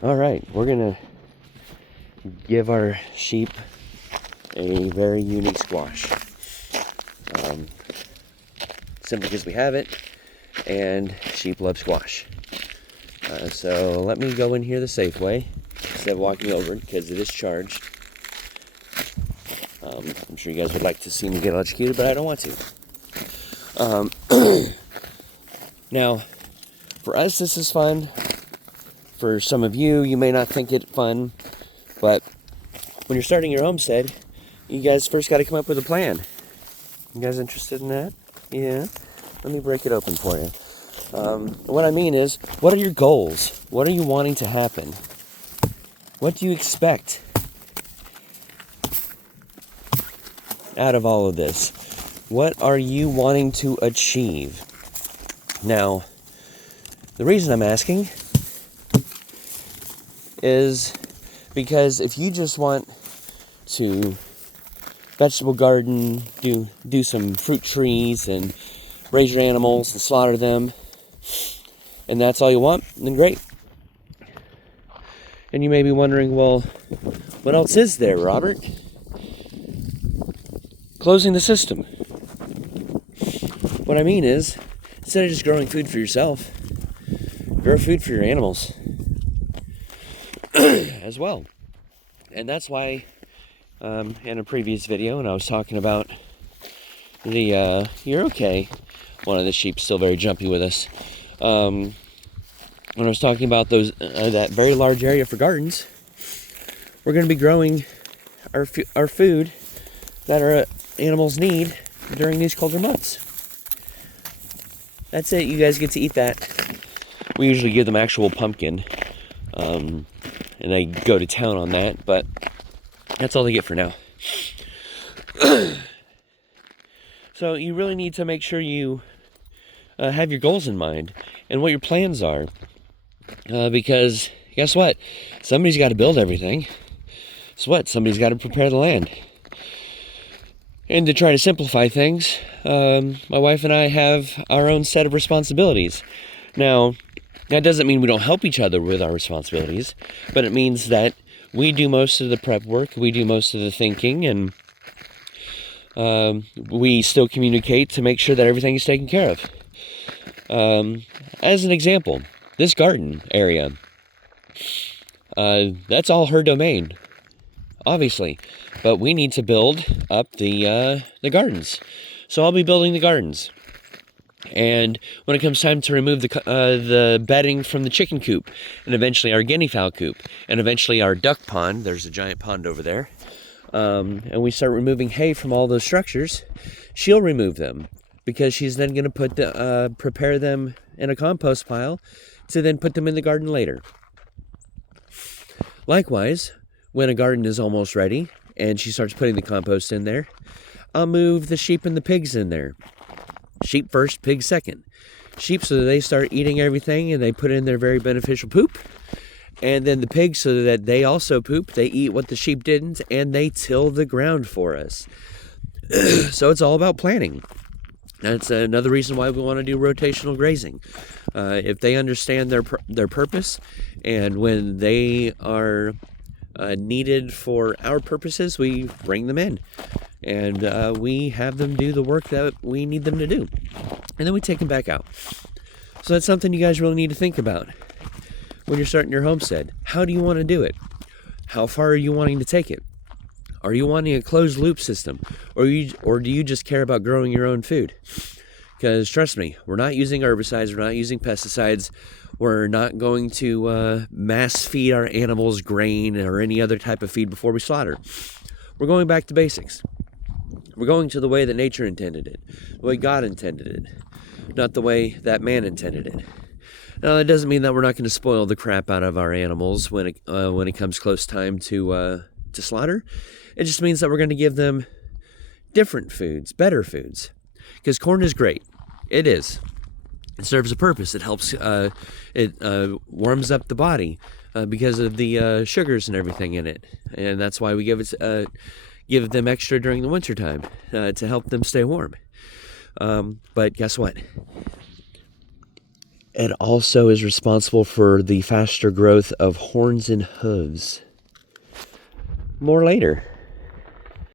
All right, we're gonna give our sheep a very unique squash. Simply because we have it, and sheep love squash. So let me go in here the safe way instead of walking over because it is charged. I'm sure you guys would like to see me get electrocuted, but I don't want to. Now, for us, this is fun. For some of you, you may not think it fun, but when you're starting your homestead, you guys first got to come up with a plan. You guys interested in that? Yeah? Let me break it open for you. What I mean is, what are your goals? What are you wanting to happen? What do you expect out of all of this? What are you wanting to achieve? Now, the reason I'm asking is because if you just want to vegetable garden, do some fruit trees and raise your animals and slaughter them, and that's all you want, then great. And you may be wondering, well, what else is there, Robert? Closing the system. What I mean is, instead of just growing food for yourself, grow food for your animals as well. And that's why in a previous video, when I was talking about the you're okay, one of the sheep's still very jumpy with us, when I was talking about those that very large area for gardens, we're going to be growing our food that our animals need during these colder months. That's it. You guys get to eat that. We usually give them actual pumpkin, and they go to town on that, but that's all they get for now. So you really need to make sure you have your goals in mind and what your plans are, because guess what? Somebody's got to build everything. So what? Somebody's got to prepare the land. And to try to simplify things, my wife and I have our own set of responsibilities. Now, that doesn't mean we don't help each other with our responsibilities, but it means that we do most of the prep work, we do most of the thinking, and we still communicate to make sure that everything is taken care of. As an example, this garden area, that's all her domain, obviously, but we need to build up the gardens. So I'll be building the gardens. And when it comes time to remove the bedding from the chicken coop, and eventually our guinea fowl coop, and eventually our duck pond, there's a giant pond over there, and we start removing hay from all those structures, she'll remove them, because she's then going to prepare them in a compost pile to then put them in the garden later. Likewise, when a garden is almost ready, and she starts putting the compost in there, I'll move the sheep and the pigs in there. Sheep first, pigs second. Sheep so that they start eating everything and they put in their very beneficial poop. And then the pigs so that they also poop, they eat what the sheep didn't, and they till the ground for us. So it's all about planning. That's another reason why we want to do rotational grazing. If they understand their purpose, and when they are needed for our purposes, we bring them in. And we have them do the work that we need them to do. And then we take them back out. So that's something you guys really need to think about when you're starting your homestead. How do you want to do it? How far are you wanting to take it? Are you wanting a closed loop system? Or do you just care about growing your own food? Because trust me, we're not using herbicides, we're not using pesticides, we're not going to mass feed our animals grain or any other type of feed before we slaughter. We're going back to basics. We're going to the way that nature intended it, the way God intended it, not the way that man intended it. Now, that doesn't mean that we're not going to spoil the crap out of our animals when it comes close time to slaughter. It just means that we're going to give them different foods, better foods. Because corn is great. It is. It serves a purpose. It helps, it warms up the body because of the sugars and everything in it. And that's why we give them extra during the wintertime to help them stay warm. But guess what? It also is responsible for the faster growth of horns and hooves. More later.